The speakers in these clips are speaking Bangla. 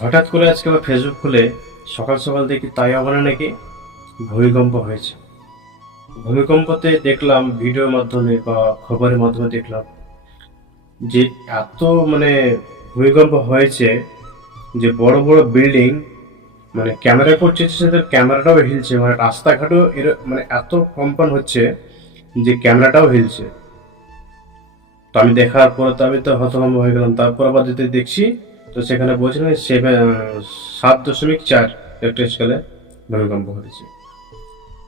হঠাৎ করে আজকে আবার ফেসবুক খুলে সকাল সকাল দেখি তাই তাইওয়ানে নাকি ভূমিকম্প হয়েছে। ভূমিকম্পতে দেখলাম ভিডিওর মাধ্যমে বা খবরের মাধ্যমে দেখলাম যে এত মানে ভূমিকম্প হয়েছে যে বড় বড় বিল্ডিং মানে ক্যামেরা করছে সেদের ক্যামেরাটাও হিলছে মানে রাস্তাঘাটও এর মানে এত কম্পন হচ্ছে যে ক্যামেরাটাও হিলছে। তো আমি দেখার পর তো আমি তো হতভম্ব হয়ে গেলাম, তারপর আবার যেতে দেখছি তো সেখানে বলছিলাম সেভেন সাত দশমিক চার রেক্টার স্কেলে ভূমিকম্প হয়েছে।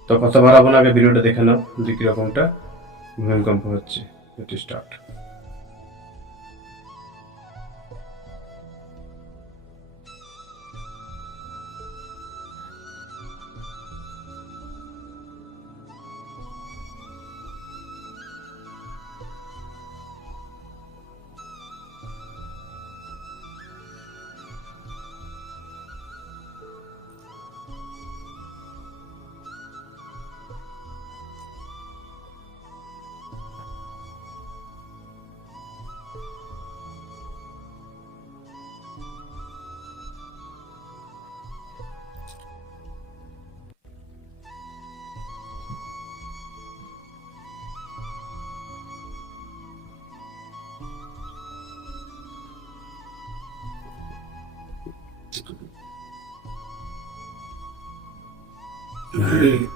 তো কথা বাড়াবো না, আগে ভিডিওটা দেখে নাও যে কিরকমটা ভূমিকম্প হচ্ছে স্টার্ট えー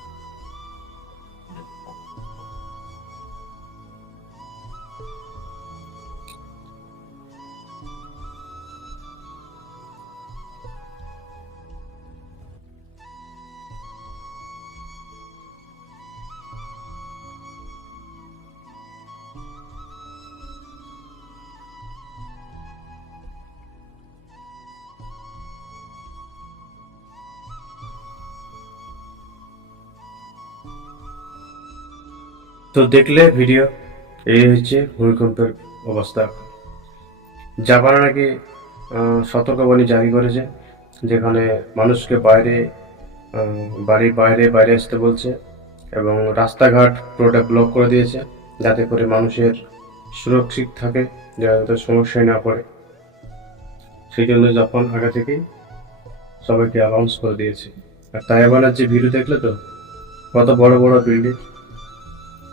তো দেখলে ভিডিও এই হচ্ছে ভূমিকম্পের অবস্থা। জাপানে নাকি সতর্কবাণী জারি করেছে, যেখানে মানুষকে বাইরে বাড়ির বাইরে বাইরে আসতে বলছে এবং রাস্তাঘাট পুরোটা ব্লক করে দিয়েছে, যাতে করে মানুষের সুরক্ষিত থাকে, যাতে সমস্যায় না পড়ে। সেই জন্য জাপান আগে থেকেই সবাইকে অ্যানাউন্স করে দিয়েছে। আর তাইওয়ানের যে ভিডিও দেখলে তো, কত বড় বড় বিল্ডিং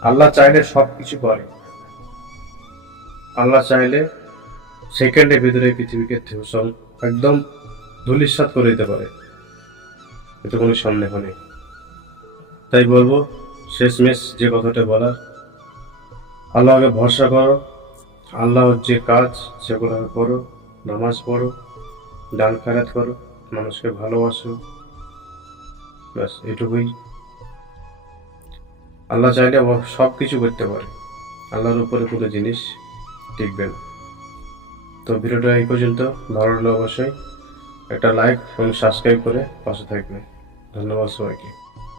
আল্লাহ চাইলে সব কিছু করে আল্লাহ চাইলে সেকেন্ডের ভিতরে পৃথিবীকে ধ্বংসন একদম ধুলিস্বাদ করে দিতে পারে। এতে কোনো সন্দেহ নেই। তাই বলব, শেষমেশ যে কথাটা বলার, আল্লাহকে ভরসা করো। আল্লাহর যে কাজ, সেগুলো করো, নামাজ পড়ো দান খারাত করো, মানুষকে ভালোবাসো। ব্যাস, এটুকুই। আল্লাহ চাইলে সব কিছু করতে পারে। আল্লাহর উপরে কোনো জিনিস টিকবে না। তো ভিডিওটা এই পর্যন্ত। ভালো লাগলে অবশ্যই একটা লাইক এবং সাবস্ক্রাইব করে পাশে থাকবে। ধন্যবাদ সবাইকে।